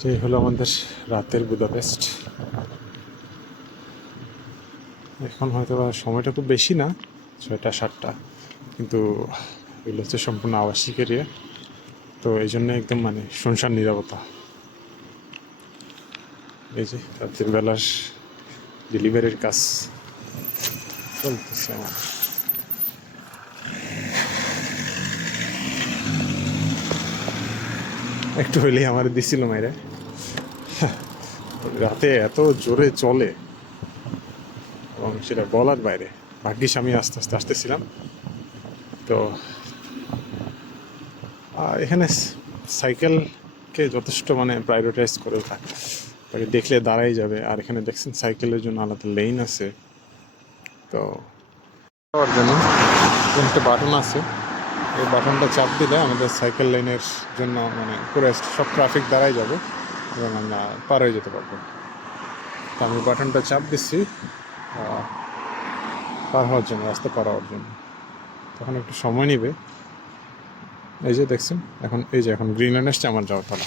এটাই হলো আমাদের রাতের বুদাপেস্ট। এখন হয়তো বা সময়টা খুব বেশি না, 6টা 7টা, কিন্তু এগুলো হচ্ছে সম্পূর্ণ আবাসিক এরিয়া, তো এই জন্য একদম মানে শুনশান নীরবতা। এই যে রাতের বেলার ডেলিভারির কাজ চলতেছে আমার। একটু হইলেই আমার দিছিল মাইরে, রাতে এত জোরে চলে এবং সেটা বলার বাইরে। ভাগ্যিস আমি আস্তে আস্তে আসতেছিলাম। তো এখানে সাইকেলকে যথেষ্ট মানে প্রায়োরিটাইজ করে থাকে, তাকে দেখলে দাঁড়াই যাবে। আর এখানে দেখছেন সাইকেলের জন্য আলাদা লেন আছে। তো যাওয়ার জন্য একটা বাটন আছে, এই বাটনটা চাপ দিলে আমাদের সাইকেল লাইনের জন্য মানে পুরো সব ট্রাফিক দাঁড়াই যাবে এবং আমরা পার হয়ে যেতে পারবো। তো আমি বাটনটা চাপ দিচ্ছি পার হওয়ার জন্য, রাস্তা পার হওয়ার জন্য। তখন একটু সময় নেবে। এই যে দেখছেন এখন, এই যে এখন গ্রিন লাইন আসছে, আমার যাওয়ার পালা।